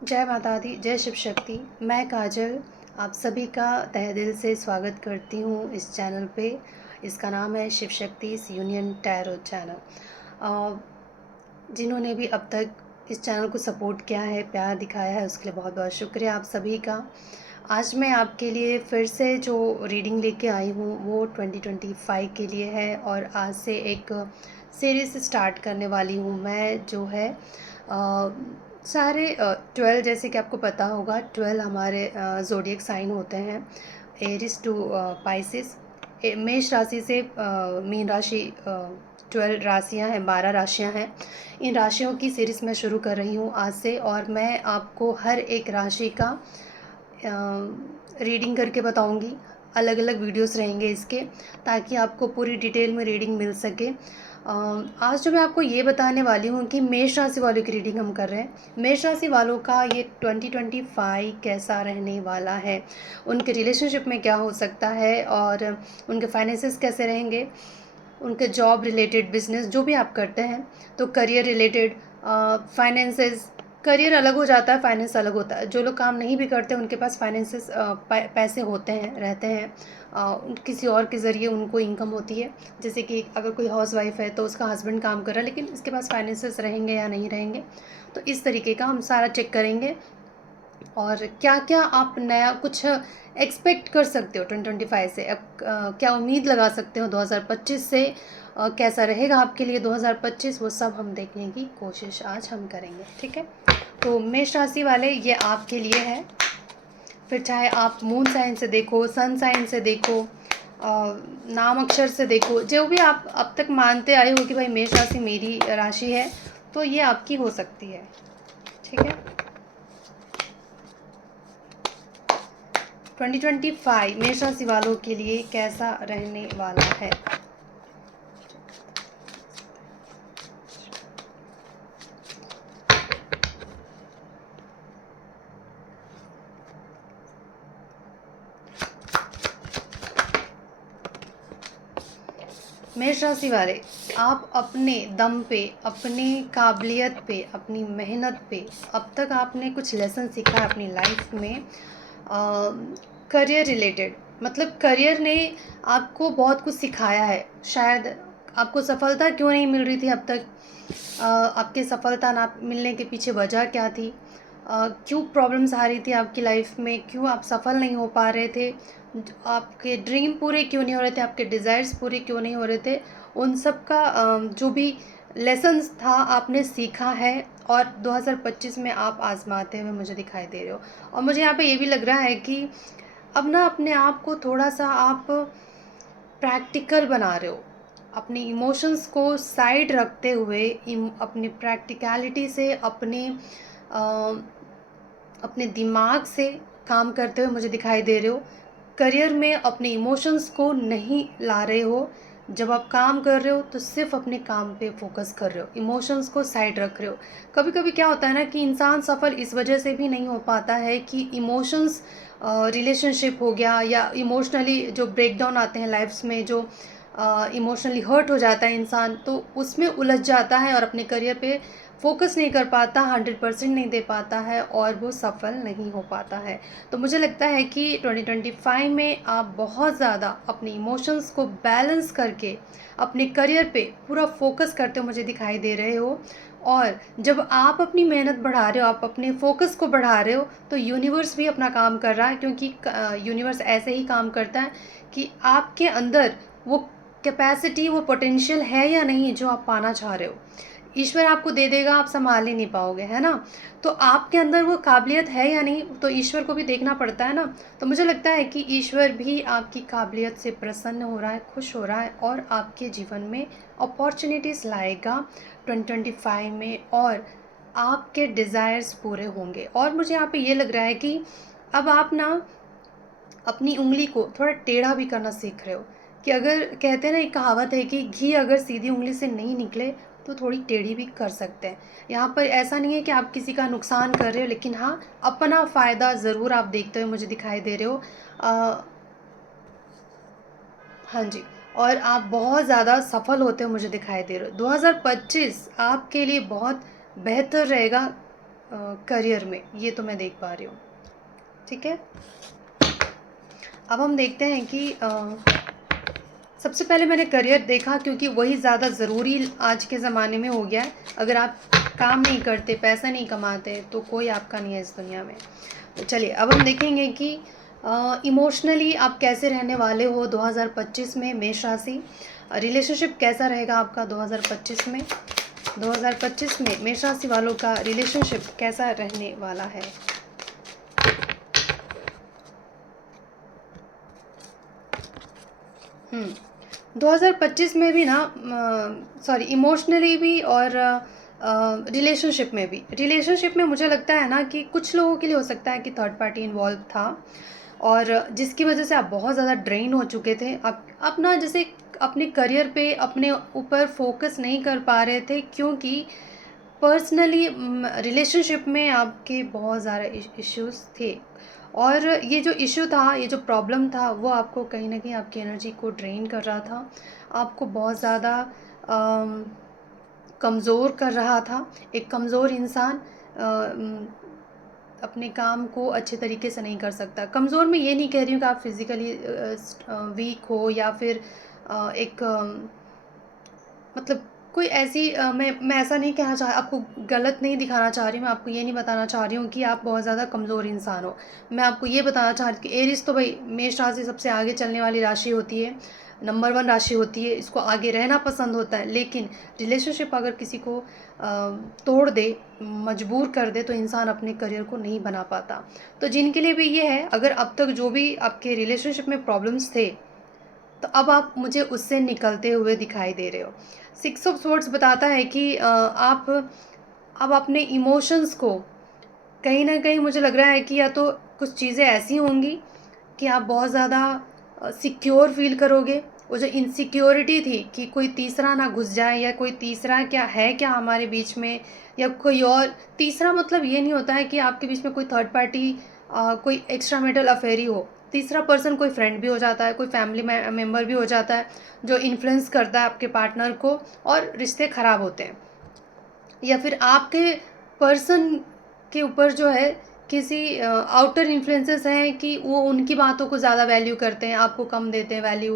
जय माता दी, जय शिव शक्ति। मैं काजल आप सभी का तहे दिल से स्वागत करती हूँ इस चैनल पे। इसका नाम है Shiv Shakti union tarot channel. जिन्होंने भी अब तक इस चैनल को सपोर्ट किया है, प्यार दिखाया है, उसके लिए बहुत बहुत शुक्रिया आप सभी का। आज मैं आपके लिए फिर से जो रीडिंग लेके आई हूँ वो 2025 के लिए है और आज से एक सीरीज़ स्टार्ट करने वाली हूँ मैं, जो है सारे 12, जैसे कि आपको पता होगा 12 हमारे ज़ोडिएक साइन होते हैं, एरिस टू पाइसिस। मेष राशि से मीन राशि, 12 राशियां हैं, 12 राशियां हैं। इन राशियों की सीरीज़ मैं शुरू कर रही हूँ आज से, और मैं आपको हर एक राशि का रीडिंग करके बताऊंगी। अलग अलग वीडियोस रहेंगे इसके, ताकि आपको पूरी डिटेल में रीडिंग मिल सके। आज जो मैं आपको ये बताने वाली हूँ कि मेष राशि वालों की रीडिंग हम कर रहे हैं। मेष राशि वालों का ये 2025 कैसा रहने वाला है, उनके रिलेशनशिप में क्या हो सकता है, और उनके फाइनेंसेस कैसे रहेंगे, उनके जॉब रिलेटेड, बिजनेस जो भी आप करते हैं, तो करियर रिलेटेड, फाइनेंसेस। करियर अलग हो जाता है, फाइनेंस अलग होता है। जो लोग काम नहीं भी करते उनके पास फाइनेंसेस, पैसे होते हैं, रहते हैं, किसी और के ज़रिए उनको इनकम होती है। जैसे कि अगर कोई हाउस वाइफ है तो उसका हस्बैंड काम कर रहा है, लेकिन इसके पास फाइनेंसेस रहेंगे या नहीं रहेंगे, तो इस तरीके का हम सारा चेक करेंगे। और क्या क्या आप नया कुछ एक्सपेक्ट कर सकते हो 2025 से, अब क्या उम्मीद लगा सकते हो 2025 से, कैसा रहेगा आपके लिए 2025, वो सब हम देखने की कोशिश आज हम करेंगे। ठीक है, तो मेष राशि वाले ये आपके लिए है। फिर चाहे आप मून साइन से देखो, सन साइन से देखो, नाम अक्षर से देखो, जो भी आप अब तक मानते आए हो कि भाई मेष राशि मेरी राशि है, तो ये आपकी हो सकती है। ठीक है, 2025 मेष राशि वालों के लिए कैसा रहने वाला है। मेष राशि वाले, आप अपने दम पे, अपनी काबिलियत पे, अपनी मेहनत पे, अब तक आपने कुछ लेसन सीखा है अपनी लाइफ में, करियर रिलेटेड। मतलब करियर ने आपको बहुत कुछ सिखाया है। शायद आपको सफलता क्यों नहीं मिल रही थी अब तक, आपके सफलता ना मिलने के पीछे वजह क्या थी, क्यों प्रॉब्लम्स आ रही थी आपकी लाइफ में, क्यों आप सफल नहीं हो पा रहे थे, आपके ड्रीम पूरे क्यों नहीं हो रहे थे, आपके डिज़ायर्स पूरे क्यों नहीं हो रहे थे, उन सब का जो भी लेसन्स था आपने सीखा है, और 2025 में आप आजमाते हुए मुझे दिखाई दे रहे हो। और मुझे यहाँ पे ये भी लग रहा है कि अब ना अपने आप को थोड़ा सा आप प्रैक्टिकल बना रहे हो, अपने इमोशंस को साइड रखते हुए, अपनी प्रैक्टिकलिटी से, अपने दिमाग से काम करते हुए मुझे दिखाई दे रहे हो। करियर में अपने इमोशंस को नहीं ला रहे हो। जब आप काम कर रहे हो तो सिर्फ अपने काम पे फोकस कर रहे हो, इमोशंस को साइड रख रहे हो। कभी कभी क्या होता है ना कि इंसान सफल इस वजह से भी नहीं हो पाता है कि इमोशंस, रिलेशनशिप हो गया, या इमोशनली जो ब्रेकडाउन आते हैं लाइफ्स में, जो इमोशनली हर्ट हो जाता है इंसान, तो उसमें उलझ जाता है और अपने करियर पे फोकस नहीं कर पाता, 100% नहीं दे पाता है, और वो सफल नहीं हो पाता है। तो मुझे लगता है कि 2025 में आप बहुत ज़्यादा अपने इमोशंस को बैलेंस करके अपने करियर पे पूरा फोकस करते हो मुझे दिखाई दे रहे हो। और जब आप अपनी मेहनत बढ़ा रहे हो, आप अपने फोकस को बढ़ा रहे हो, तो यूनिवर्स भी अपना काम कर रहा है, क्योंकि यूनिवर्स ऐसे ही काम करता है कि आपके अंदर वो कैपेसिटी, वो पोटेंशियल है या नहीं जो आप पाना चाह रहे हो, ईश्वर आपको दे देगा, आप संभाल ही नहीं पाओगे, है ना। तो आपके अंदर वो काबिलियत है या नहीं, तो ईश्वर को भी देखना पड़ता है ना। तो मुझे लगता है कि ईश्वर भी आपकी काबिलियत से प्रसन्न हो रहा है, खुश हो रहा है, और आपके जीवन में अपॉर्चुनिटीज़ लाएगा 2025 में, और आपके डिज़ायर्स पूरे होंगे। और मुझे यहाँ पे ये लग रहा है कि अब आप ना अपनी उंगली को थोड़ा टेढ़ा भी करना सीख रहे हो, कि अगर कहते हैं ना, एक कहावत है कि घी अगर सीधी उंगली से नहीं निकले तो थोड़ी टेढ़ी भी कर सकते हैं। यहाँ पर ऐसा नहीं है कि आप किसी का नुकसान कर रहे हो, लेकिन हाँ, अपना फ़ायदा ज़रूर आप देखते हुए मुझे दिखाई दे रहे हो। हाँ जी, और आप बहुत ज़्यादा सफल होते हुए मुझे दिखाई दे रहे हो। 2025 आपके लिए बहुत बेहतर रहेगा, करियर में, ये तो मैं देख पा रही हूँ। ठीक है, अब हम देखते हैं कि सबसे पहले मैंने करियर देखा क्योंकि वही ज़्यादा ज़रूरी आज के ज़माने में हो गया है। अगर आप काम नहीं करते, पैसा नहीं कमाते, तो कोई आपका नहीं है इस दुनिया में। तो चलिए अब हम देखेंगे कि इमोशनली आप कैसे रहने वाले हो 2025 में, मेष राशि। रिलेशनशिप कैसा रहेगा आपका 2025 में? 2025 में मेष राशि वालों का रिलेशनशिप कैसा रहने वाला है? 2025 में भी ना, सॉरी, इमोशनली भी और रिलेशनशिप में मुझे लगता है ना कि कुछ लोगों के लिए हो सकता है कि थर्ड पार्टी इन्वॉल्व था, और जिसकी वजह से आप बहुत ज़्यादा ड्रेन हो चुके थे। आप ना जैसे अपने करियर पे, अपने ऊपर फोकस नहीं कर पा रहे थे, क्योंकि पर्सनली रिलेशनशिप में आपके बहुत ज़्यादा इश्यूज थे, और ये जो इशू था, ये जो प्रॉब्लम था, वो आपको कहीं ना कहीं आपकी एनर्जी को ड्रेन कर रहा था, आपको बहुत ज़्यादा कमज़ोर कर रहा था। एक कमज़ोर इंसान अपने काम को अच्छे तरीके से नहीं कर सकता। कमज़ोर मैं ये नहीं कह रही हूँ कि आप फिज़िकली वीक हो, या फिर एक मतलब कोई ऐसी मैं ऐसा नहीं कहना चाह, आपको गलत नहीं दिखाना चाह रही हूँ, मैं आपको ये नहीं बताना चाह रही हूँ कि आप बहुत ज़्यादा कमज़ोर इंसान हो। मैं आपको ये बताना चाह रही हूँ कि एरिस तो भाई मेष राशि सबसे आगे चलने वाली राशि होती है, नंबर 1 राशि होती है, इसको आगे रहना पसंद होता है। लेकिन रिलेशनशिप अगर किसी को तोड़ दे, मजबूर कर दे, तो इंसान अपने करियर को नहीं बना पाता। तो जिनके लिए भी ये है, अगर अब तक जो भी आपके रिलेशनशिप में प्रॉब्लम्स थे, तो अब आप मुझे उससे निकलते हुए दिखाई दे रहे हो। 6 ऑफ सोर्ड्स बताता है कि आप अब अपने इमोशंस को कहीं न कहीं, मुझे लग रहा है कि या तो कुछ चीज़ें ऐसी होंगी कि आप बहुत ज़्यादा सिक्योर फ़ील करोगे। वो जो इनसिक्योरिटी थी कि कोई तीसरा ना घुस जाए, या कोई तीसरा क्या है क्या हमारे बीच में, या कोई और तीसरा, मतलब ये नहीं होता है कि आपके बीच में कोई थर्ड पार्टी कोई एक्स्ट्रा मैरिटल अफेयर ही हो। तीसरा पर्सन कोई फ्रेंड भी हो जाता है, कोई फैमिली मेंबर भी हो जाता है, जो इन्फ्लुएंस करता है आपके पार्टनर को, और रिश्ते ख़राब होते हैं। या फिर आपके पर्सन के ऊपर जो है किसी आउटर इन्फ्लुएंसेस हैं कि वो उनकी बातों को ज़्यादा वैल्यू करते हैं, आपको कम देते हैं वैल्यू,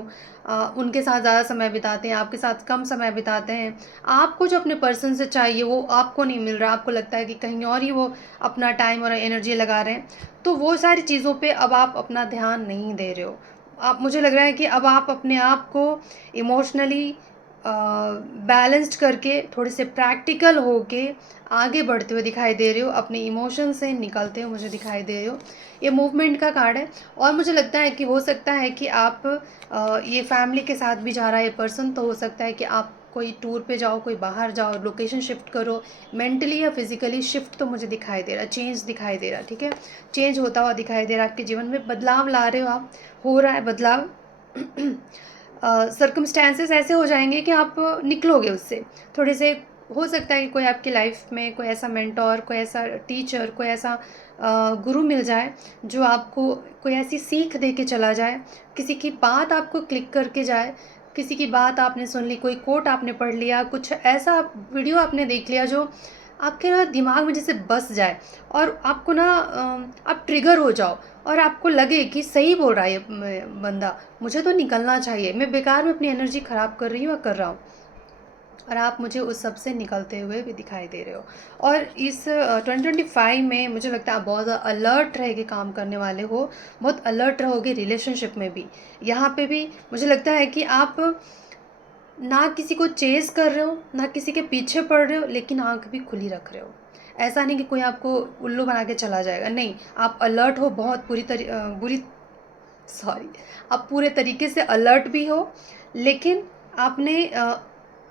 उनके साथ ज़्यादा समय बिताते हैं, आपके साथ कम समय बिताते हैं। आपको जो अपने पर्सन से चाहिए वो आपको नहीं मिल रहा, आपको लगता है कि कहीं और ही वो अपना टाइम और एनर्जी लगा रहे हैं। तो वो सारी चीज़ों पे अब आप अपना ध्यान नहीं दे रहे हो। आप, मुझे लग रहा है कि अब आप अपने आप को इमोशनली बैलेंस्ड करके, थोड़े से प्रैक्टिकल होके आगे बढ़ते हुए दिखाई दे रहे हो, अपने इमोशन से निकलते हुए मुझे दिखाई दे रहे हो। ये मूवमेंट का कार्ड है, और मुझे लगता है कि हो सकता है कि आप ये फैमिली के साथ भी जा रहा है ये पर्सन, तो हो सकता है कि आप कोई टूर पे जाओ, कोई बाहर जाओ, लोकेशन शिफ्ट करो, मेंटली या फिजिकली शिफ्ट, तो मुझे दिखाई दे रहा, चेंज दिखाई दे रहा। ठीक है, चेंज होता हुआ दिखाई दे रहा, आपके जीवन में बदलाव ला रहे हो आप, हो रहा है बदलाव। सर्कमस्टेंसेस ऐसे हो जाएंगे कि आप निकलोगे उससे थोड़े से। हो सकता है कि कोई आपकी लाइफ में कोई ऐसा मेंटोर, कोई ऐसा टीचर, कोई ऐसा गुरु मिल जाए जो आपको कोई ऐसी सीख दे के चला जाए, किसी की बात आपको क्लिक करके जाए, किसी की बात आपने सुन ली, कोई कोट आपने पढ़ लिया, कुछ ऐसा वीडियो आपने देख लिया जो आपके ना दिमाग में जैसे बस जाए, और आपको ना आप ट्रिगर हो जाओ, और आपको लगे कि सही बोल रहा है ये बंदा, मुझे तो निकलना चाहिए, मैं बेकार में अपनी एनर्जी ख़राब कर रही हूँ या कर रहा हूँ, और आप मुझे उस सब से निकलते हुए भी दिखाई दे रहे हो। और इस 2025 में मुझे लगता है आप बहुत ज़्यादा अलर्ट रह के काम करने वाले हो, बहुत अलर्ट रहोगे रिलेशनशिप में भी। यहाँ पे भी मुझे लगता है कि आप ना किसी को चेज़ कर रहे हो, ना किसी के पीछे पड़ रहे हो, लेकिन आँख भी खुली रख रहे हो। ऐसा नहीं कि कोई आपको उल्लू बना के चला जाएगा, नहीं, आप अलर्ट हो, बहुत आप पूरे तरीके से अलर्ट भी हो, लेकिन आपने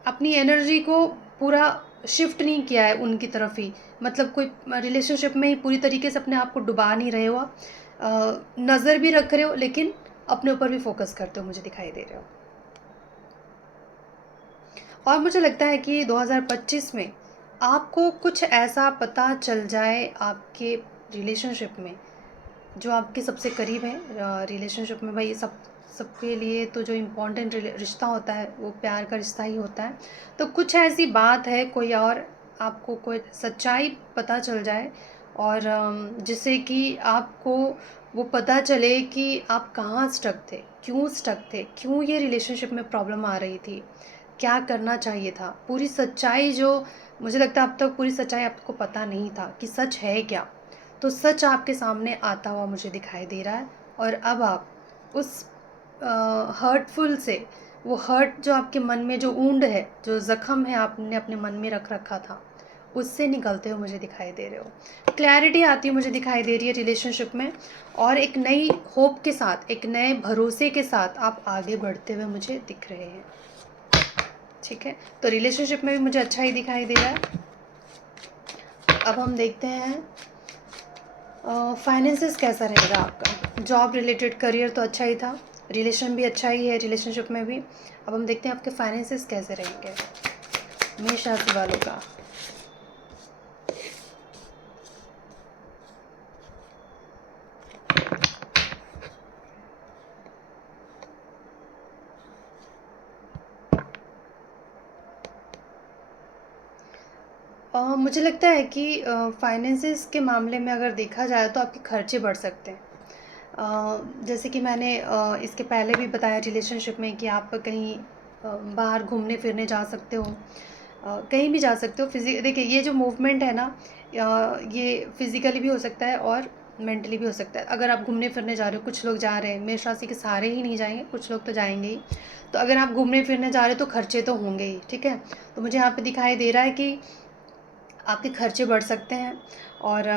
अपनी एनर्जी को पूरा शिफ्ट नहीं किया है उनकी तरफ ही। मतलब कोई रिलेशनशिप में ही पूरी तरीके से अपने आप को डुबा नहीं रहे हो आप। नज़र भी रख रहे हो, लेकिन अपने ऊपर भी फोकस करते हो, मुझे दिखाई दे रहे हो। और मुझे लगता है कि 2025 में आपको कुछ ऐसा पता चल जाए आपके रिलेशनशिप में, जो आपके सबसे करीब है। रिलेशनशिप में भाई सबके लिए तो जो इम्पोर्टेंट रिश्ता होता है वो प्यार का रिश्ता ही होता है। तो कुछ ऐसी बात है, कोई और आपको कोई सच्चाई पता चल जाए और जिससे कि आपको वो पता चले कि आप कहाँ स्टक थे, क्यों ये रिलेशनशिप में प्रॉब्लम आ रही थी, क्या करना चाहिए था। पूरी सच्चाई जो मुझे लगता है अब तक पूरी सच्चाई आपको पता नहीं था कि सच है क्या। तो सच आपके सामने आता हुआ मुझे दिखाई दे रहा है और अब आप उस हर्टफुल से, वो हर्ट जो आपके मन में जो वुंड है, जो ज़ख्म है आपने अपने मन में रख रखा था, उससे निकलते हुए मुझे दिखाई दे रहे हो। क्लैरिटी आती हुई मुझे दिखाई दे रही है रिलेशनशिप में और एक नई होप के साथ, एक नए भरोसे के साथ आप आगे बढ़ते हुए मुझे दिख रहे हैं। ठीक है, तो रिलेशनशिप में भी मुझे अच्छा ही दिखाई दे रहा है। अब हम देखते हैं फाइनेंसेस कैसा रहेगा आपका। जॉब रिलेटेड करियर तो अच्छा ही था, रिलेशन भी अच्छा ही है, रिलेशनशिप में भी। अब हम देखते हैं आपके फाइनेंसेस कैसे रहेंगे मेष राशि वालों का। मुझे लगता है कि फाइनेंसेस के मामले में अगर देखा जाए तो आपके खर्चे बढ़ सकते हैं। जैसे कि मैंने इसके पहले भी बताया रिलेशनशिप में कि आप कहीं बाहर घूमने फिरने जा सकते हो, कहीं भी जा सकते हो। देखिए ये जो मूवमेंट है ना, ये फिज़िकली भी हो सकता है और मेंटली भी हो सकता है। अगर आप घूमने फिरने जा रहे हो, कुछ लोग जा रहे हैं, मेष राशि के सारे ही नहीं जाएंगे, कुछ लोग तो जाएंगे ही। तो अगर आप घूमने फिरने जा रहे हो तो खर्चे तो होंगे ही। ठीक है, तो मुझे यहाँ पे दिखाई दे रहा है कि आपके खर्चे बढ़ सकते हैं और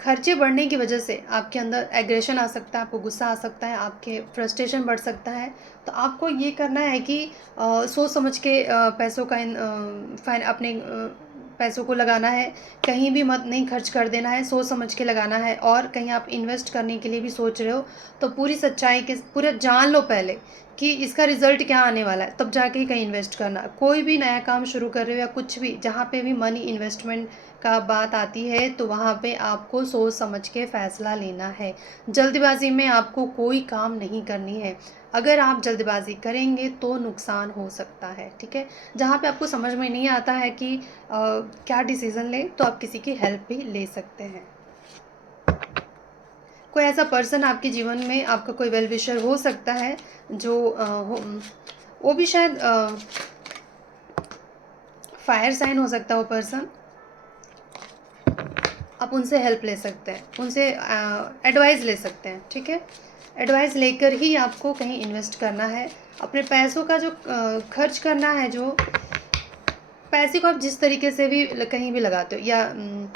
खर्चे बढ़ने की वजह से आपके अंदर एग्रेशन आ सकता है, आपको गुस्सा आ सकता है, आपके फ्रस्ट्रेशन बढ़ सकता है। तो आपको ये करना है कि सोच समझ के पैसों का अपने पैसों को लगाना है। कहीं भी मत नहीं खर्च कर देना है, सोच समझ के लगाना है। और कहीं आप इन्वेस्ट करने के लिए भी सोच रहे हो तो पूरी सच्चाई के पूरा जान लो पहले कि इसका रिज़ल्ट क्या आने वाला है, तब जाके ही कहीं इन्वेस्ट करना। कोई भी नया काम शुरू कर रहे हो या कुछ भी, जहाँ पे भी मनी इन्वेस्टमेंट का बात आती है तो वहाँ पे आपको सोच समझ के फ़ैसला लेना है। जल्दबाज़ी में आपको कोई काम नहीं करनी है। अगर आप जल्दबाज़ी करेंगे तो नुकसान हो सकता है। ठीक है, जहाँ पे आपको समझ में नहीं आता है कि क्या डिसीज़न लें, तो आप किसी की हेल्प भी ले सकते हैं। कोई ऐसा पर्सन आपके जीवन में, आपका कोई वेल विशर हो सकता है जो वो भी शायद फायर साइन हो सकता है वो पर्सन। आप उनसे हेल्प ले सकते हैं, उनसे एडवाइस ले सकते हैं। ठीक है, एडवाइस लेकर ही आपको कहीं इन्वेस्ट करना है। अपने पैसों का जो खर्च करना है, जो पैसे को आप जिस तरीके से भी कहीं भी लगाते हो या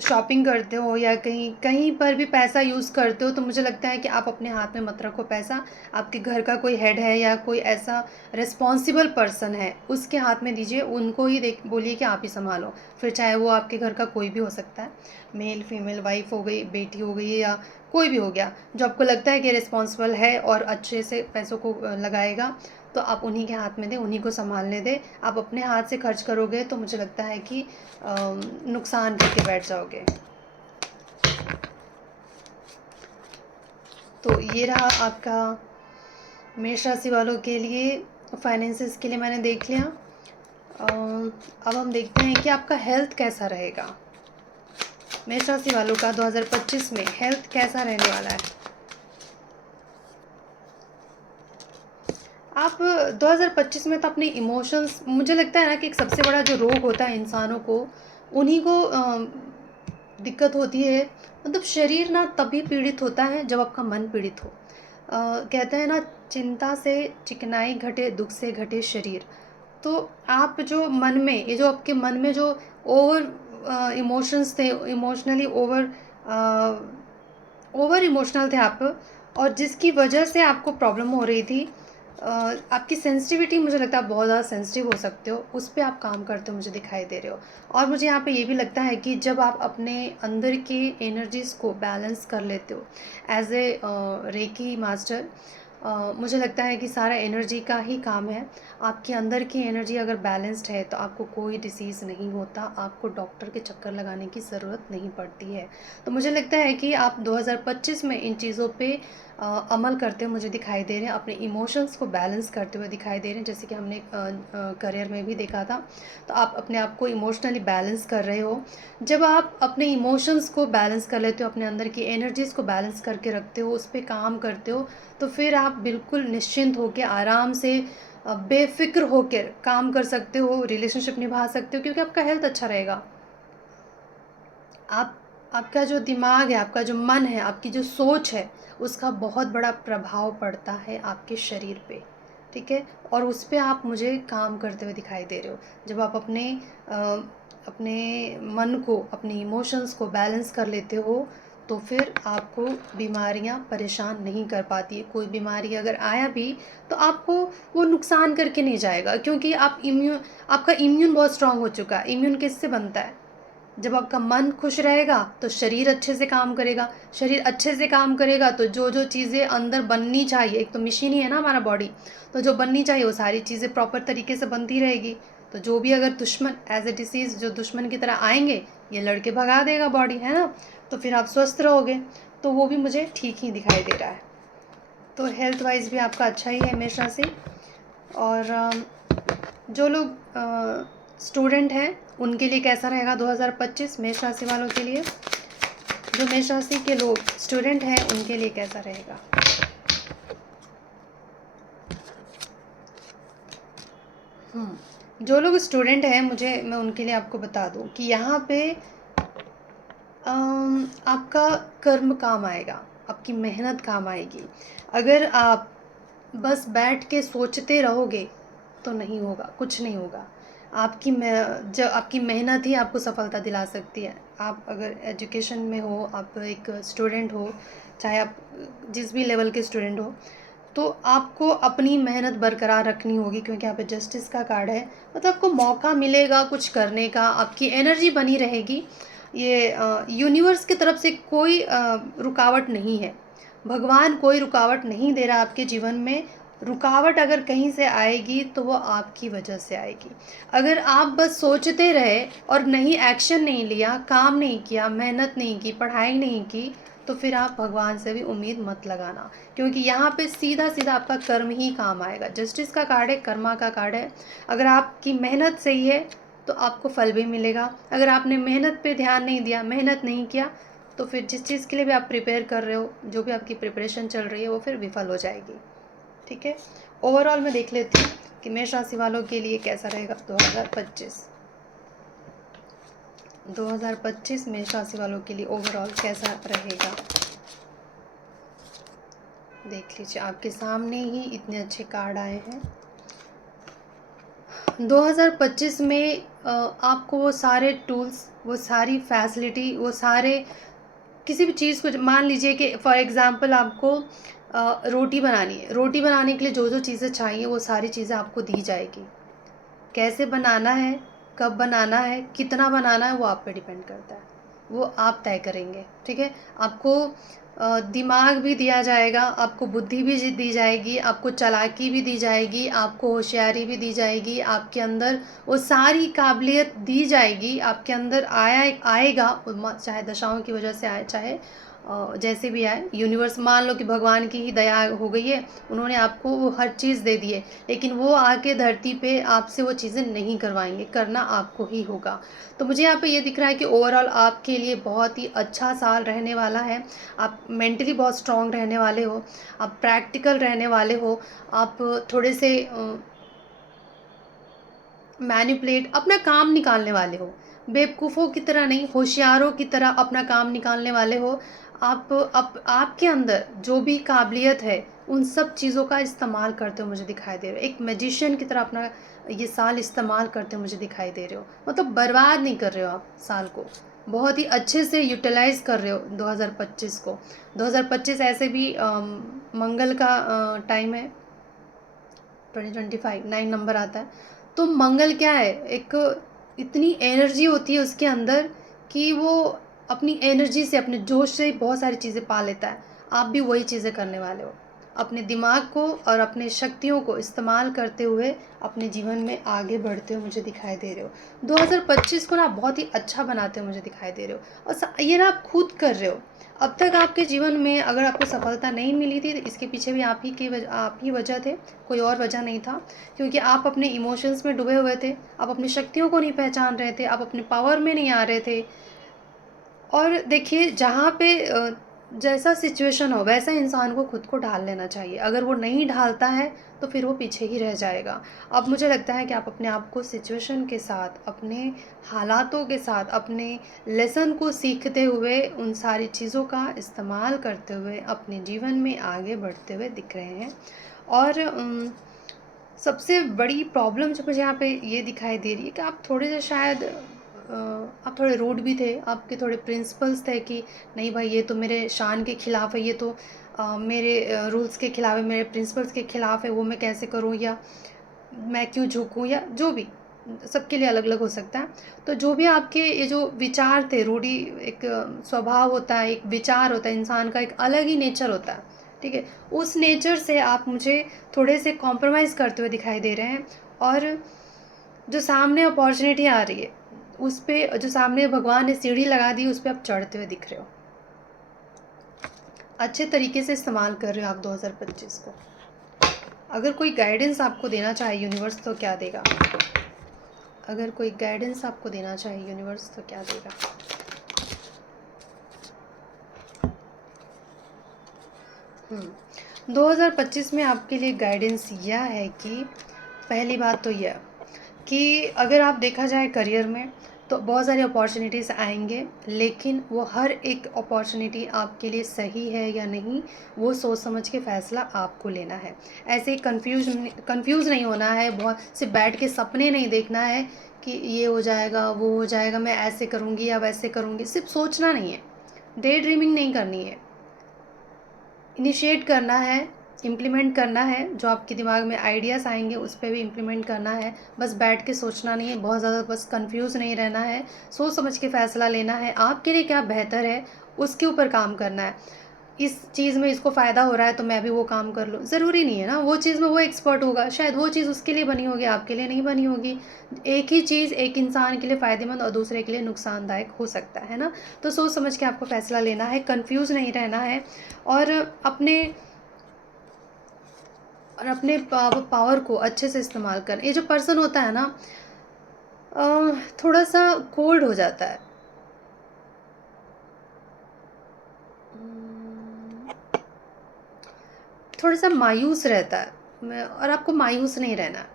शॉपिंग करते हो या कहीं कहीं पर भी पैसा यूज़ करते हो, तो मुझे लगता है कि आप अपने हाथ में मत रखो पैसा। आपके घर का कोई हेड है या कोई ऐसा रिस्पॉन्सिबल पर्सन है, उसके हाथ में दीजिए। उनको ही देख बोलिए कि आप ही संभालो। फिर चाहे वो आपके घर का कोई भी हो सकता है, मेल फीमेल, वाइफ हो गई, बेटी हो गई या कोई भी हो गया, जो आपको लगता है कि रिस्पॉन्सिबल है और अच्छे से पैसों को लगाएगा, तो आप उन्हीं के हाथ में दें, उन्हीं को संभालने दें। आप अपने हाथ से खर्च करोगे तो मुझे लगता है कि नुकसान करके बैठ जाओगे। तो ये रहा आपका मेष राशि वालों के लिए, फाइनेंसेस के लिए मैंने देख लिया। अब हम देखते हैं कि आपका हेल्थ कैसा रहेगा। मेष राशि वालों का 2025 में हेल्थ कैसा रहने वाला है। आप 2025 में तो अपने इमोशंस, मुझे लगता है ना कि एक सबसे बड़ा जो रोग होता है इंसानों को, उन्हीं को दिक्कत होती है। मतलब शरीर ना तभी पीड़ित होता है जब आपका मन पीड़ित हो। कहते हैं ना, चिंता से चिकनाई घटे, दुख से घटे शरीर। तो आप जो मन में, ये जो आपके मन में जो ओवर इमोशंस थे, इमोशनली ओवर इमोशनल थे आप, और जिसकी वजह से आपको प्रॉब्लम हो रही थी, आपकी सेंसिटिविटी, मुझे लगता है आप बहुत ज़्यादा सेंसिटिव हो सकते हो, उस पे आप काम करते हो मुझे दिखाई दे रहे हो। और मुझे यहाँ पे ये भी लगता है कि जब आप अपने अंदर की एनर्जीज़ को बैलेंस कर लेते हो एज ए रेकी मास्टर, मुझे लगता है कि सारा एनर्जी का ही काम है। आपके अंदर की एनर्जी अगर बैलेंस्ड है तो आपको कोई डिसीज़ नहीं होता, आपको डॉक्टर के चक्कर लगाने की ज़रूरत नहीं पड़ती है। तो मुझे लगता है कि आप 2025 में इन चीज़ों पे अमल करते हुए मुझे दिखाई दे रहे हैं, अपने इमोशंस को बैलेंस करते हुए दिखाई दे रहे हैं, जैसे कि हमने करियर में भी देखा था। तो आप अपने आप को इमोशनली बैलेंस कर रहे हो। जब आप अपने इमोशंस को बैलेंस कर लेते हो, अपने अंदर की एनर्जीज़ को बैलेंस करके रखते हो, उस पे काम करते हो, तो फिर आप बिल्कुल निश्चिंत होके आराम से बेफ़िक्र होकर काम कर सकते हो, रिलेशनशिप निभा सकते हो, क्योंकि आपका हेल्थ अच्छा रहेगा। आप आपका जो दिमाग है, आपका जो मन है, आपकी जो सोच है, उसका बहुत बड़ा प्रभाव पड़ता है आपके शरीर पे, ठीक है? और उस पे आप मुझे काम करते हुए दिखाई दे रहे हो। जब आप अ, अपने मन को, अपने इमोशंस को बैलेंस कर लेते हो, तो फिर आपको बीमारियाँ परेशान नहीं कर पाती है। कोई बीमारी अगर आया भी, तो आपको वो नुकसान करके नहीं जाएगा, क्योंकि आपका इम्यून बहुत स्ट्रॉन्ग हो चुका है। इम्यून किससे बनता है? जब आपका मन खुश रहेगा तो शरीर अच्छे से काम करेगा, शरीर अच्छे से काम करेगा तो जो चीज़ें अंदर बननी चाहिए, एक तो मशीन ही है ना हमारा बॉडी, तो जो बननी चाहिए वो सारी चीज़ें प्रॉपर तरीके से बनती रहेगी। तो जो भी अगर दुश्मन एज ए डिसीज़ जो दुश्मन की तरह आएंगे, ये लड़के भगा देगा बॉडी, है ना? तो फिर आप स्वस्थ रहोगे। तो वो भी मुझे ठीक ही दिखाई दे रहा है। तो हेल्थ वाइज भी आपका अच्छा ही है हमेशा से। और जो लोग स्टूडेंट हैं उनके लिए कैसा रहेगा 2025 मेष राशि वालों के लिए? जो मेष राशि के लोग स्टूडेंट हैं उनके लिए कैसा रहेगा? जो लोग स्टूडेंट हैं, मैं उनके लिए आपको बता दूं कि यहाँ पे आपका कर्म काम आएगा, आपकी मेहनत काम आएगी। अगर आप बस बैठ के सोचते रहोगे तो नहीं होगा, कुछ नहीं होगा। आपकी मेहनत ही आपको सफलता दिला सकती है। आप अगर एजुकेशन में हो, आप एक स्टूडेंट हो, चाहे आप जिस भी लेवल के स्टूडेंट हो, तो आपको अपनी मेहनत बरकरार रखनी होगी, क्योंकि यहाँ पे जस्टिस का कार्ड है। मतलब आपको मौका मिलेगा कुछ करने का, आपकी एनर्जी बनी रहेगी। ये यूनिवर्स की तरफ से कोई रुकावट नहीं है। भगवान कोई रुकावट नहीं दे रहा आपके जीवन में। रुकावट अगर कहीं से आएगी तो वो आपकी वजह से आएगी। अगर आप बस सोचते रहे और नहीं एक्शन नहीं लिया, काम नहीं किया, मेहनत नहीं की, पढ़ाई नहीं की, तो फिर आप भगवान से भी उम्मीद मत लगाना, क्योंकि यहाँ पे सीधा सीधा आपका कर्म ही काम आएगा। जस्टिस का कार्ड है, कर्मा का कार्ड है। अगर आपकी मेहनत सही है तो आपको फल भी मिलेगा। अगर आपने मेहनत पे ध्यान नहीं दिया, मेहनत नहीं किया, तो फिर जिस चीज़ के लिए भी आप प्रिपेयर कर रहे हो, जो भी आपकी प्रिपरेशन चल रही है, वो फिर विफल हो जाएगी, ठीक है? ओवरऑल मैं देख लेती हूँ कि मेष राशि वालों के लिए कैसा रहेगा 2025 मेष राशि वालों के लिए ओवरऑल कैसा रहेगा। देख लीजिए, आपके सामने ही इतने अच्छे कार्ड आए हैं। 2025 में आपको वो सारे टूल्स, वो सारी फैसिलिटी, वो सारे किसी भी चीज़ को, मान लीजिए कि फॉर एग्ज़ाम्पल आपको रोटी बनानी है, रोटी बनाने के लिए जो चीज़ें चाहिए वो सारी चीज़ें आपको दी जाएगी। कैसे बनाना है, कब बनाना है, कितना बनाना है, वो आप पे डिपेंड करता है, वो आप तय करेंगे, ठीक है? आपको दिमाग भी दिया जाएगा, आपको बुद्धि भी दी जाएगी, आपको चालाकी भी दी जाएगी, आपको होशियारी भी दी जाएगी, आपके अंदर वो सारी काबिलियत दी जाएगी, आपके अंदर आएगा, चाहे दशाओं की वजह से आए, चाहे जैसे भी आए। यूनिवर्स, मान लो कि भगवान की ही दया हो गई है, उन्होंने आपको वो हर चीज़ दे दी है, लेकिन वो आके धरती पे आपसे वो चीज़ें नहीं करवाएंगे, करना आपको ही होगा। तो मुझे यहाँ पे ये दिख रहा है कि ओवरऑल आपके लिए बहुत ही अच्छा साल रहने वाला है। आप मेंटली बहुत स्ट्रांग रहने वाले हो, आप प्रैक्टिकल रहने वाले हो, आप थोड़े से मैनिपुलेट अपना काम निकालने वाले हो, बेवकूफ़ों की तरह नहीं, होशियारों की तरह अपना काम निकालने वाले हो। आपके अंदर जो भी काबिलियत है, उन सब चीज़ों का इस्तेमाल करते हो मुझे दिखाई दे रहे हो। एक मैजिशियन की तरह अपना ये साल इस्तेमाल करते हो मुझे दिखाई दे रहे हो। मतलब बर्बाद नहीं कर रहे हो आप साल को, बहुत ही अच्छे से यूटिलाइज़ कर रहे हो 2025 को। 2025 ऐसे भी मंगल का टाइम है, 2025 9 नंबर आता है। तो मंगल क्या है, एक इतनी एनर्जी होती है उसके अंदर कि वो अपनी एनर्जी से, अपने जोश से बहुत सारी चीज़ें पा लेता है। आप भी वही चीज़ें करने वाले हो। अपने दिमाग को और अपने शक्तियों को इस्तेमाल करते हुए अपने जीवन में आगे बढ़ते हुए मुझे दिखाई दे रहे हो। 2025 को ना बहुत ही अच्छा बनाते हुए मुझे दिखाई दे रहे हो, और ये ना आप खुद कर रहे हो। अब तक आपके जीवन में अगर आपको सफलता नहीं मिली थी तो इसके पीछे भी आप ही वजह थे, कोई और वजह नहीं था। क्योंकि आप अपने इमोशंस में डूबे हुए थे, आप अपनी शक्तियों को नहीं पहचान रहे थे, आप अपने पावर में नहीं आ रहे थे। और देखिए, जहाँ पे जैसा सिचुएशन हो वैसा इंसान को खुद को ढाल लेना चाहिए। अगर वो नहीं ढालता है तो फिर वो पीछे ही रह जाएगा। अब मुझे लगता है कि आप अपने आप को सिचुएशन के साथ, अपने हालातों के साथ, अपने लेसन को सीखते हुए, उन सारी चीज़ों का इस्तेमाल करते हुए अपने जीवन में आगे बढ़ते हुए दिख रहे हैं। और सबसे बड़ी प्रॉब्लम जो मुझे यहाँ पे ये दिखाई दे रही है कि आप थोड़े से शायद आप थोड़े रूड भी थे। आपके थोड़े प्रिंसिपल्स थे कि नहीं भाई, ये तो मेरे शान के ख़िलाफ़ है, ये तो मेरे रूल्स के ख़िलाफ़ है, मेरे प्रिंसिपल्स के ख़िलाफ़ है, वो मैं कैसे करूँ, या मैं क्यों झुकूँ, या जो भी। सबके लिए अलग अलग हो सकता है। तो जो भी आपके ये जो विचार थे, रूढ़ी एक स्वभाव होता है, एक विचार होता है, इंसान का एक अलग ही नेचर होता है, ठीक है। उस नेचर से आप मुझे थोड़े से कॉम्प्रोमाइज़ करते हुए दिखाई दे रहे हैं। और जो सामने अपॉर्चुनिटी आ रही है, उस पे जो सामने भगवान ने सीढ़ी लगा दी, उस पे आप चढ़ते हुए दिख रहे हो। अच्छे तरीके से इस्तेमाल कर रहे हो आप 2025 को। अगर कोई गाइडेंस आपको देना चाहे यूनिवर्स, तो क्या देगा? अगर कोई गाइडेंस आपको देना चाहे यूनिवर्स, तो क्या देगा? 2025 में आपके लिए गाइडेंस यह है कि पहली बात तो यह कि अगर आप देखा जाए करियर में, तो बहुत सारी अपॉर्चुनिटीज़ आएंगे, लेकिन वो हर एक अपॉर्चुनिटी आपके लिए सही है या नहीं, वो सोच समझ के फ़ैसला आपको लेना है। ऐसे कंफ्यूज नहीं होना है, बहुत सिर्फ बैठ के सपने नहीं देखना है कि ये हो जाएगा, वो हो जाएगा, मैं ऐसे करूँगी या वैसे करूँगी। सिर्फ सोचना नहीं है, डे ड्रीमिंग नहीं करनी है। इनिशिएट करना है, इम्प्लीमेंट करना है। जो आपके दिमाग में आइडियाज़ आएंगे उस पर भी इम्प्लीमेंट करना है। बस बैठ के सोचना नहीं है, बहुत ज़्यादा बस कंफ्यूज नहीं रहना है। सोच समझ के फ़ैसला लेना है, आपके लिए क्या बेहतर है उसके ऊपर काम करना है। इस चीज़ में इसको फ़ायदा हो रहा है तो मैं भी वो काम कर लूँ, ज़रूरी नहीं है ना। वो चीज़ में वो एक्सपर्ट होगा, शायद वो चीज़ उसके लिए बनी होगी, आपके लिए नहीं बनी होगी। एक ही चीज़ एक इंसान के लिए फ़ायदेमंद और दूसरे के लिए नुकसानदायक हो सकता है ना। तो सोच समझ के आपको फ़ैसला लेना है, कंफ्यूज नहीं रहना है। और अपने पावर को अच्छे से इस्तेमाल करें। ये जो पर्सन होता है ना, थोड़ा सा कोल्ड हो जाता है, थोड़ा सा मायूस रहता है। और आपको मायूस नहीं रहना है।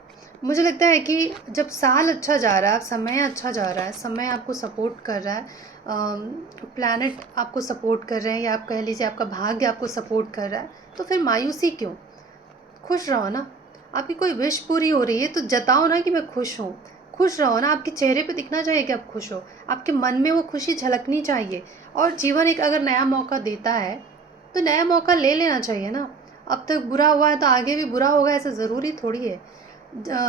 मुझे लगता है कि जब साल अच्छा जा रहा है, समय अच्छा जा रहा है, समय आपको सपोर्ट कर रहा है, प्लैनेट आपको सपोर्ट कर रहे हैं, या आप कह लीजिए आपका भाग्य आपको सपोर्ट कर रहा है, तो फिर मायूसी क्यों? खुश रहो ना। आपकी कोई विश पूरी हो रही है तो जताओ ना कि मैं खुश हूँ। खुश रहो ना, आपके चेहरे पे दिखना चाहिए कि आप खुश हो। आपके मन में वो खुशी झलकनी चाहिए। और जीवन एक अगर नया मौका देता है तो नया मौका ले लेना चाहिए ना। अब तक बुरा हुआ है तो आगे भी बुरा होगा, ऐसा ज़रूरी थोड़ी है।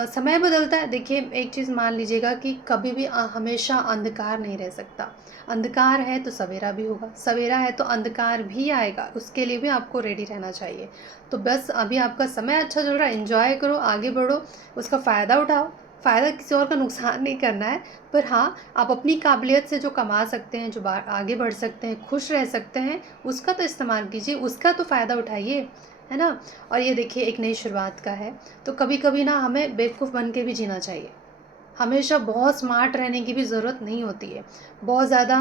समय बदलता है। देखिए, एक चीज़ मान लीजिएगा कि कभी भी हमेशा अंधकार नहीं रह सकता। अंधकार है तो सवेरा भी होगा, सवेरा है तो अंधकार भी आएगा, उसके लिए भी आपको रेडी रहना चाहिए। तो बस अभी आपका समय अच्छा चल रहा है, एंजॉय करो, आगे बढ़ो, उसका फ़ायदा उठाओ। फ़ायदा किसी और का नुकसान नहीं करना है। पर हाँ, आप अपनी काबिलियत से जो कमा सकते हैं, जो आगे बढ़ सकते हैं, खुश रह सकते हैं, उसका तो इस्तेमाल कीजिए, उसका तो फ़ायदा उठाइए, है ना। और ये देखिए, एक नई शुरुआत का है, तो कभी कभी ना हमें बेवकूफ़ बन के भी जीना चाहिए। हमेशा बहुत स्मार्ट रहने की भी ज़रूरत नहीं होती है। बहुत ज़्यादा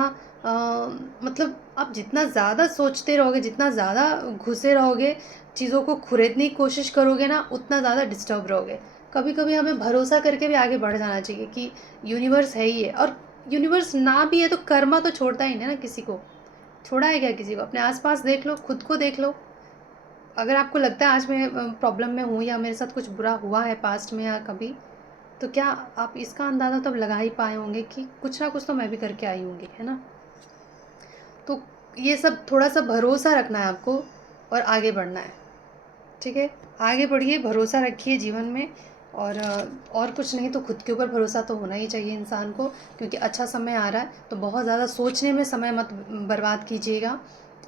मतलब आप जितना ज़्यादा सोचते रहोगे, जितना ज़्यादा घुसे रहोगे, चीज़ों को खरीदने की कोशिश करोगे ना, उतना ज़्यादा डिस्टर्ब रहोगे। कभी कभी हमें भरोसा करके भी आगे बढ़ जाना चाहिए कि यूनिवर्स है ही है। और यूनिवर्स ना भी है तो कर्मा तो छोड़ता ही नहीं ना किसी को। छोड़ा है क्या किसी को? अपने आसपास देख लो, खुद को देख लो। अगर आपको लगता है आज मैं प्रॉब्लम में हूँ, या मेरे साथ कुछ बुरा हुआ है पास्ट में या कभी, तो क्या आप इसका अंदाज़ा तब लगा ही पाए होंगे कि कुछ ना कुछ तो मैं भी करके आई होंगी, है ना। तो ये सब थोड़ा सा भरोसा रखना है आपको और आगे बढ़ना है, ठीक है। आगे बढ़िए, भरोसा रखिए जीवन में। और कुछ नहीं तो खुद के ऊपर भरोसा तो होना ही चाहिए इंसान को। क्योंकि अच्छा समय आ रहा है तो बहुत ज़्यादा सोचने में समय मत बर्बाद कीजिएगा।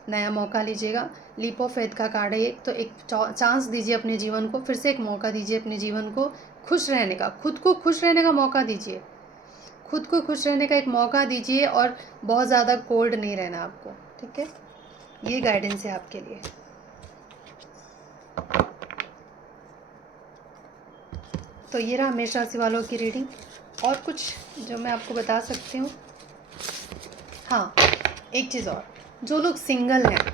नया मौका लीजिएगा। लीप ऑफ फेथ का कार्ड है ये, तो एक चांस दीजिए अपने जीवन को, फिर से एक मौका दीजिए अपने जीवन को खुश रहने का, खुद को खुश रहने का मौका दीजिए, खुद को खुश रहने का एक मौका दीजिए, और बहुत ज़्यादा कोल्ड नहीं रहना आपको, ठीक है। ये गाइडेंस है आपके लिए। तो ये रहा मेष राशि वालों की रीडिंग। और कुछ जो मैं आपको बता सकती हूँ, हाँ एक चीज़ और, जो लोग सिंगल हैं,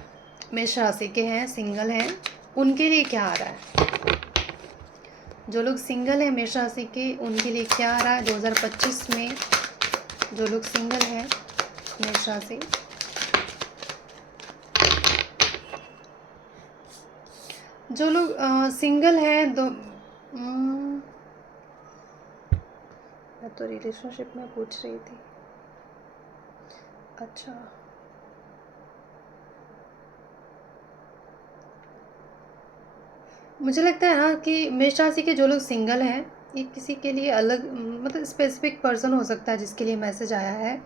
मेष राशि के हैं, सिंगल हैं, उनके लिए क्या आ रहा है? जो लोग सिंगल हैं मेष राशि के, उनके लिए क्या आ रहा है 2025 में? जो लोग सिंगल हैं मेष राशि, जो लोग सिंगल हैं, मैं तो रिलेशनशिप में पूछ रही थी। अच्छा, मुझे लगता है ना कि मेष राशि के जो लोग सिंगल हैं, ये किसी के लिए अलग, मतलब स्पेसिफिक पर्सन हो सकता है जिसके लिए मैसेज आया है।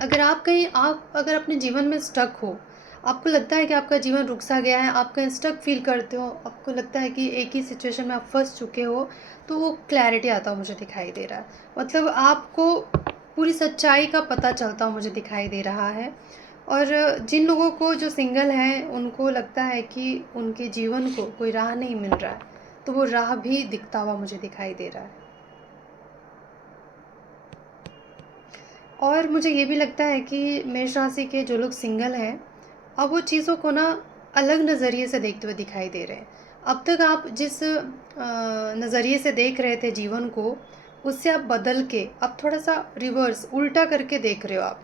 अगर आप अगर अपने जीवन में स्टक हो, आपको लगता है कि आपका जीवन रुक सा गया है, आप कहीं स्टक फील करते हो, आपको लगता है कि एक ही सिचुएशन में आप फंस चुके हो, तो वो क्लैरिटी आता हुआ मुझे दिखाई दे रहा है। मतलब आपको पूरी सच्चाई का पता चलता हुआ मुझे दिखाई दे रहा है। और जिन लोगों को, जो सिंगल हैं, उनको लगता है कि उनके जीवन को कोई राह नहीं मिल रहा है, तो वो राह भी दिखता हुआ मुझे दिखाई दे रहा है। और मुझे ये भी लगता है कि मेष राशि के जो लोग सिंगल हैं, अब वो चीज़ों को ना अलग नज़रिए से देखते हुए दिखाई दे रहे हैं। अब तक आप जिस नज़रिए से देख रहे थे जीवन को, उससे आप बदल के अब थोड़ा सा रिवर्स उल्टा करके देख रहे हो आप,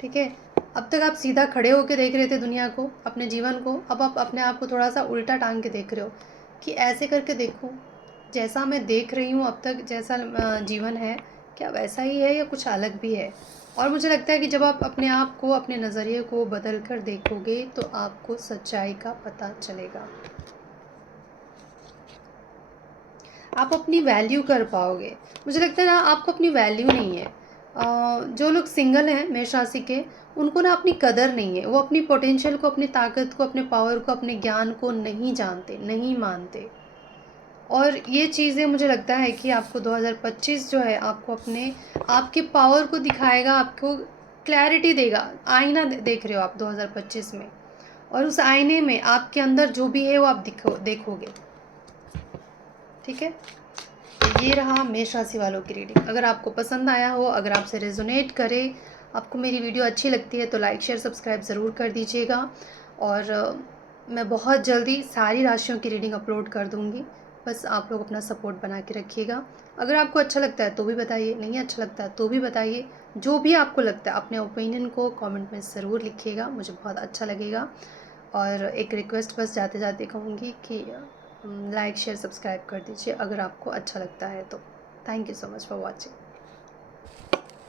ठीक है। अब तक आप सीधा खड़े होकर देख रहे थे दुनिया को, अपने जीवन को, अब आप अपने आप को थोड़ा सा उल्टा टांग के देख रहे हो कि ऐसे करके देखो, जैसा मैं देख रही हूँ अब तक, जैसा जीवन है, क्या वैसा ही है या कुछ अलग भी है। और मुझे लगता है कि जब आप अपने आप को, अपने नज़रिए को बदल कर देखोगे, तो आपको सच्चाई का पता चलेगा, आप अपनी वैल्यू कर पाओगे। मुझे लगता है ना, आपको अपनी वैल्यू नहीं है। जो लोग सिंगल हैं मेष राशि के, उनको ना अपनी कदर नहीं है, वो अपनी पोटेंशियल को, अपनी ताकत को, अपने पावर को, अपने ज्ञान को नहीं जानते, नहीं मानते। और ये चीज़ें मुझे लगता है कि आपको 2025 जो है, आपको अपने, आपके पावर को दिखाएगा, आपको क्लैरिटी देगा। आईना देख रहे हो आप 2025 में, और उस आईने में आपके अंदर जो भी है वो आप देखोगे, ठीक है। तो ये रहा मेष राशि वालों की रीडिंग। अगर आपको पसंद आया हो, अगर आपसे रेजोनेट करे, आपको मेरी वीडियो अच्छी लगती है, तो लाइक शेयर सब्सक्राइब ज़रूर कर दीजिएगा। और मैं बहुत जल्दी सारी राशियों की रीडिंग अपलोड कर दूँगी। बस आप लोग अपना सपोर्ट बना के रखिएगा। अगर आपको अच्छा लगता है तो भी बताइए, नहीं अच्छा लगता है तो भी बताइए। जो भी आपको लगता है, अपने ओपिनियन को कमेंट में ज़रूर लिखिएगा, मुझे बहुत अच्छा लगेगा। और एक रिक्वेस्ट बस जाते जाते कहूँगी कि लाइक शेयर सब्सक्राइब कर दीजिए अगर आपको अच्छा लगता है तो। Thank you so much for watching.